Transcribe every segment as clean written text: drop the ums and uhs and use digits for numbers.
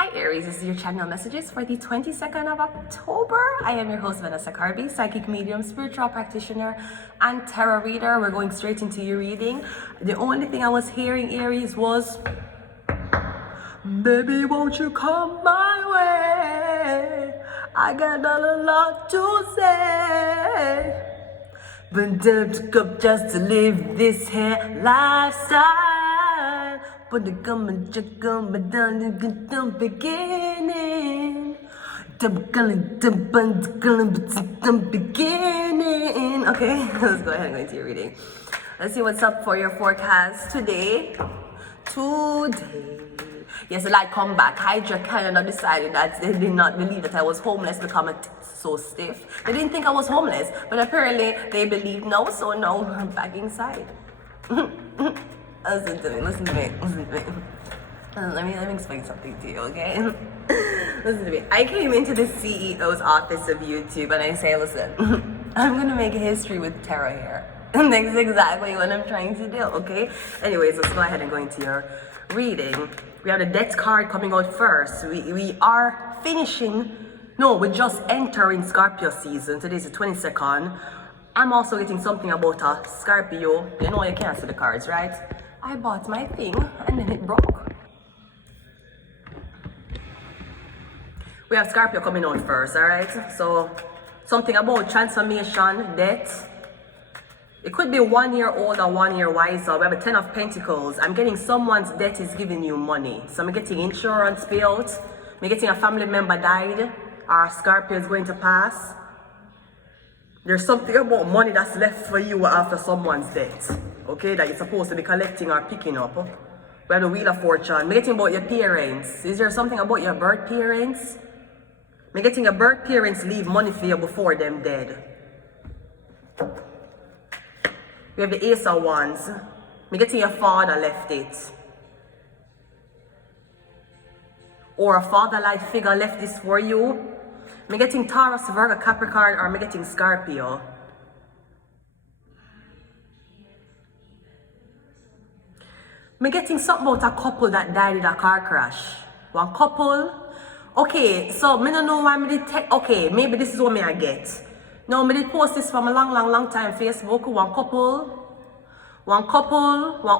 Hi Aries, this is your channel messages for the 22nd of October. I am your host Vanessa Carby, psychic medium, spiritual practitioner, and tarot reader. We're going straight into your reading. The only thing I was hearing, Aries, was, baby, won't you come my way? I got a lot to say, but don't come just to live this here lifestyle. But the come and check on my down the beginning. The beginning. Okay, let's go ahead and go into your reading. Let's see what's up for your forecast today. Yes, the light come back. Hydra Canada decided that they did not believe that I was homeless because I'm so stiff. They didn't think I was homeless, but apparently they believed no, so no, I'm back inside. Listen to me. Let me explain something to you, okay? Listen to me. I came into the CEO's office of YouTube and I say, listen, I'm gonna make history with tarot here. And that's exactly what I'm trying to do, okay? Anyways, let's go ahead and go into your reading. We have the Death card coming out first. We are finishing, no, we're just entering Scorpio season. Today's the 22nd. I'm also getting something about a Scorpio. You know you can't see the cards, right? I bought my thing and then it broke. We have Scorpio coming out first, alright? So, something about transformation, death. It could be 1 year old or 1 year wiser. We have a 10 of Pentacles. I'm getting someone's debt is giving you money. So I'm getting insurance payout. I'm getting a family member died. Or Scorpio is going to pass. There's something about money that's left for you after someone's death. Okay, that you're supposed to be collecting or picking up. We have the Wheel of Fortune. I'm getting about your parents. Is there something about your birth parents? I'm getting your birth parents leave money for you before them dead. We have the Ace of Wands. I'm getting your father left it. Or a father-like figure left this for you. I'm getting Taurus, Virgo, Capricorn, or I'm getting Scorpio. I'm getting something about a couple that died in a car crash. One couple. Okay, so I don't know why I did take. Okay, maybe this is what I get. Now, I did post this from a long time Facebook. One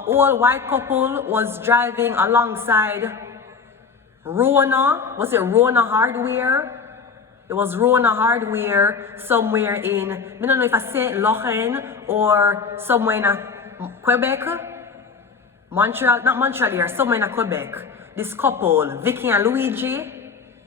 old white couple was driving alongside Rona. Was it Rona Hardware? It was Rona Hardware somewhere in, I don't know if I say Lochen or somewhere in Quebec. Montreal, not Montreal here, somewhere in Quebec. This couple, Vicky and Luigi.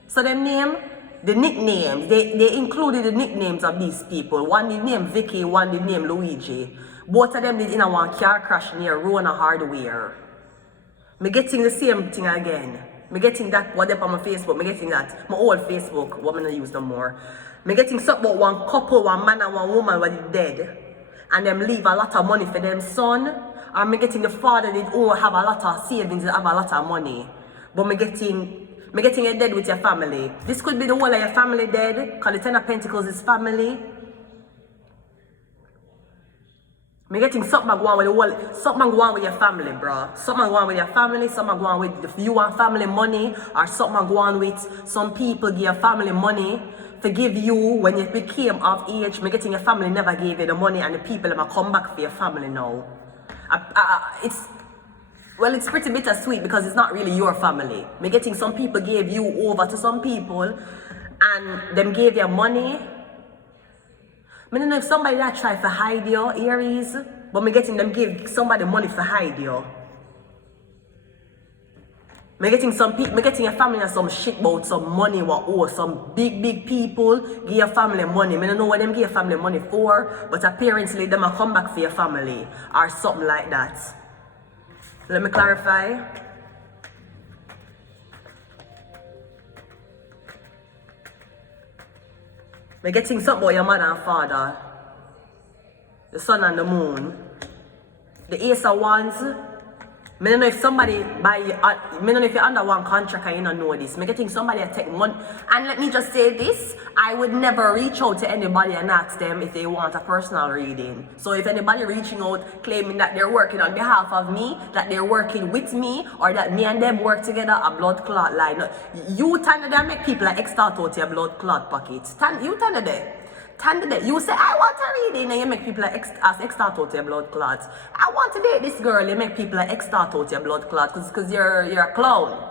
So them name, the nicknames, they included the nicknames of these people. One did name Vicky, one did name Luigi. Both of them did in a one car crash near Rona Hardware. Me getting the same thing again. Me getting that, what up on my Facebook, me getting that. My old Facebook, what I'm not use no more. Me getting something about one couple, one man and one woman was dead. And them leave a lot of money for them son. Or me getting the father did have a lot of savings, have a lot of money. But me getting you dead with your family. This could be the whole of your family dead, because the 10 of Pentacles is family. Me getting something going with the whole, something going with your family, bro. Something going with your family, something going with you and family money, or something going with some people give your family money to give you when you became of age. Me getting your family never gave you the money, and the people never come back for your family now. It's pretty bittersweet because it's not really your family. Me getting some people gave you over to some people and them gave you money. I don't know if somebody that try to hide you, Aries, but me getting them give somebody money for hide you. Me getting some people, me getting your family and some shit about some money what owe some big people give your family money. Me don't know what them give your family money for, but apparently them will come back for your family or something like that. Let me clarify. We're getting something about your mother and father. The sun and the moon. The Ace of Wands. I don't know if somebody I don't know if you're under one contract and you don't know this. I think somebody take money. And let me just say this, I would never reach out to anybody and ask them if they want a personal reading. So if anybody reaching out claiming that they're working on behalf of me, that they're working with me, or that me and them work together, a blood clot line. You tend to make people like extort out your blood clot pockets. You tend to there. You say, I want a reading, and you make people extort out your blood clots. I want to date this girl, you make people extort out your blood clots because you're a clown.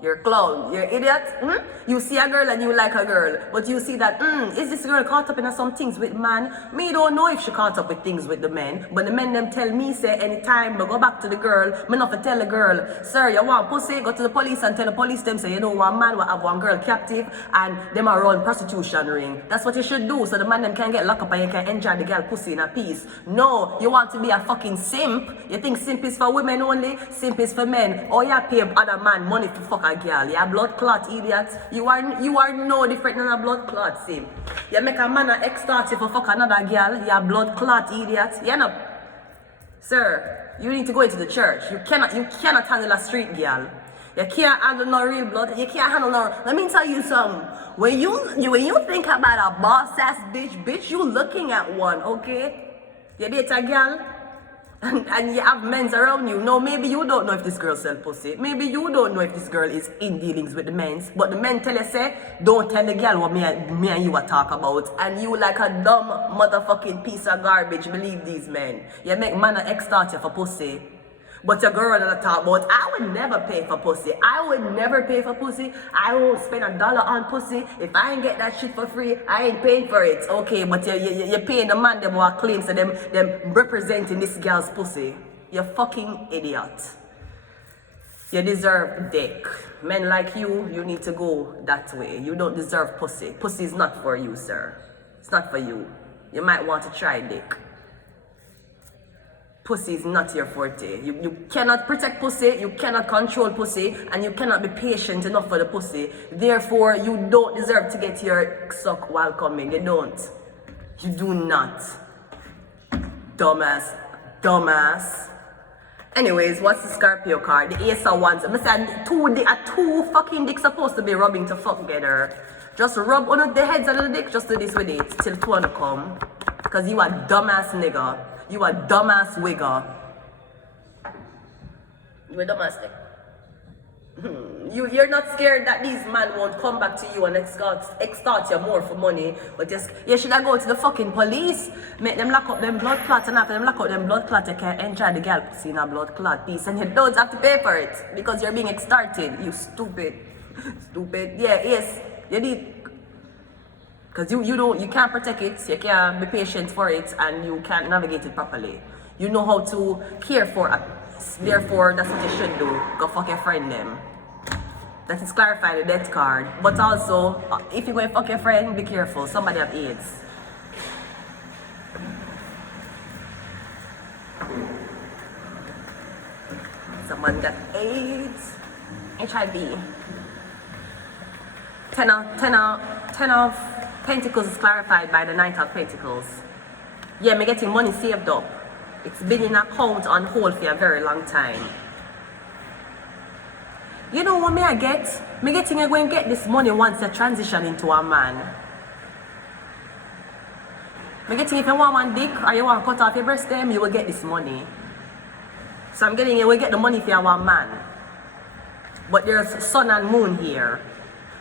You're a clown. You're an idiot. You see a girl and you like a girl, but you see that, is this girl caught up in some things with man? Me don't know if she caught up with things with the men, but the men them tell me, say, anytime I go back to the girl, me not to tell the girl, sir, you want pussy, go to the police and tell the police them, say, you know, one man will have one girl captive and them are run prostitution ring. That's what you should do, so the man them can get locked up and you can enjoy the girl pussy in a peace. No, you want to be a fucking simp? You think simp is for women only? Simp is for men. Or you pay other man money to fuck a girl. You a blood clot idiot. You are no different than a blood clot simp. You make a man an extort you for fuck another girl. You a blood clot idiot. You know, sir, you need to go into the church. You cannot handle a street girl. You can't handle no real blood. You can't handle no. Let me tell you something. When you think about a boss ass bitch, you looking at one, okay? You date a girl. And you have men around you. No, maybe you don't know if this girl sell pussy. Maybe you don't know if this girl is in dealings with the men. But the men tell you, say, don't tell the girl what me and you are talk about. And you like a dumb motherfucking piece of garbage, believe these men. You make man extort you for pussy. But your girl that talk about, I would never pay for pussy. I would never pay for pussy. I won't spend $1 on pussy. If I ain't get that shit for free, I ain't paying for it. Okay, but you're paying the man them what claims to them representing this girl's pussy. You fucking idiot. You deserve dick. Men like you need to go that way. You don't deserve pussy. Pussy is not for you, sir. It's not for you. You might want to try dick. Pussy is not your forte. You cannot protect pussy, you cannot control pussy, and you cannot be patient enough for the pussy. Therefore, you don't deserve to get your suck while coming. You don't. You do not. Dumbass. Anyways, what's the Scorpio card? The Ace of Wands. I said two fucking dicks supposed to be rubbing to fuck together. Just rub on the heads of the dick, just do this with it till two wanna come. Cause you a dumbass nigga. You a dumbass wigger. You a dumbass nigga. You're not scared that these men won't come back to you and extort you more for money, but just you should have go to the fucking police, make them lock up them blood clots, and after them lock up them blood clots, you can enjoy the girl pussy in a blood clot piece, and you don't have to pay for it because you're being extorted. You stupid. Yeah, yes, you need. Because you can't protect it, you can't be patient for it, and you can't navigate it properly. You know how to care for it. Therefore, that's what you should do. Go fuck your friend them. That is clarify the death card. But also, if you go and fuck your friend, be careful. Somebody have AIDS. Someone got AIDS. HIV. 10 of Pentacles is clarified by the Knight of Pentacles. Yeah, me getting money saved up. It's been in account on hold for a very long time. You know what I get? Me getting I go and get this money once I transition into a man. Me getting if you want one dick or you want to cut off your breast stem, you will get this money. So I'm getting you will get the money for your one man. But there's sun and moon here.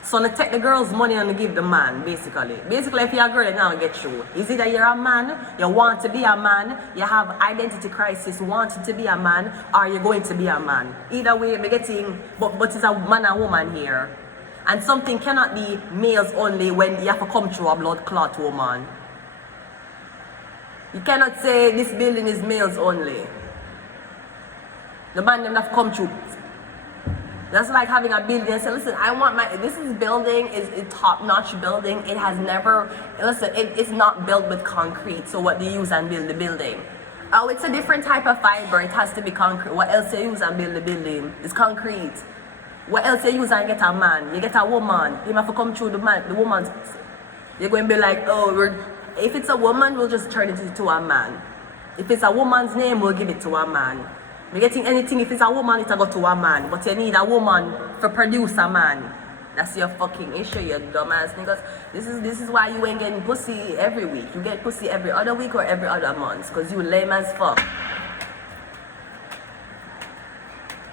So to take the girl's money and give the man, basically. Basically, if you're a girl, you're not get you. Is it that you're a man, you want to be a man, you have identity crisis, wanting to be a man, or you're going to be a man. Either way, we're getting, but it's a man and woman here. And something cannot be males only when you have to come through a blood clot woman. You cannot say this building is males only. The man them have to come through. That's like having a building and say, listen, I want this building is a top-notch building. It has never, listen, it's not built with concrete. So what do you use and build the building? Oh, it's a different type of fiber. It has to be concrete. What else do you use and build the building? It's concrete. What else do you use and get a man? You get a woman. You have to come through the woman's. You're going to be like, oh, if it's a woman, we'll just turn it into a man. If it's a woman's name, we'll give it to a man. You're getting anything, if it's a woman, it'll go to a man. But you need a woman to produce a man. That's your fucking issue, you dumbass niggas. This is why you ain't getting pussy every week. You get pussy every other week or every other month. Because you lame as fuck.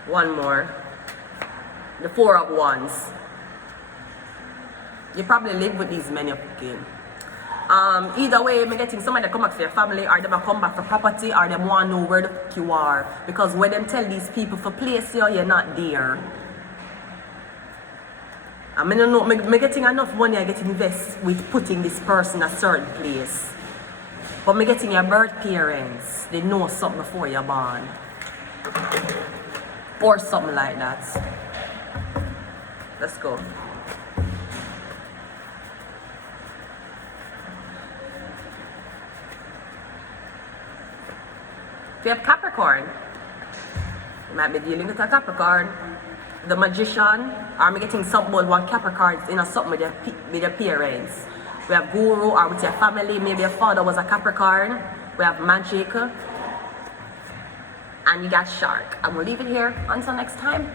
One more. The 4 of Wands. You probably live with these men you're fucking. Either way, I'm getting somebody that come back for your family, or them come back for property, or them want to know where the fuck you are. Because when them tell these people for place you, you're not there. I mean, I'm getting enough money I get invest with putting this person a certain place. But I'm getting your birth parents, they know something before you're born. Or something like that. Let's go. If you have Capricorn, you might be dealing with a Capricorn. The Magician, or I'm getting something about one Capricorn, you know, something with your parents. We have Guru, or with your family, maybe your father was a Capricorn. We have Magic. And you got Shark. I'm gonna leave it here. Until next time.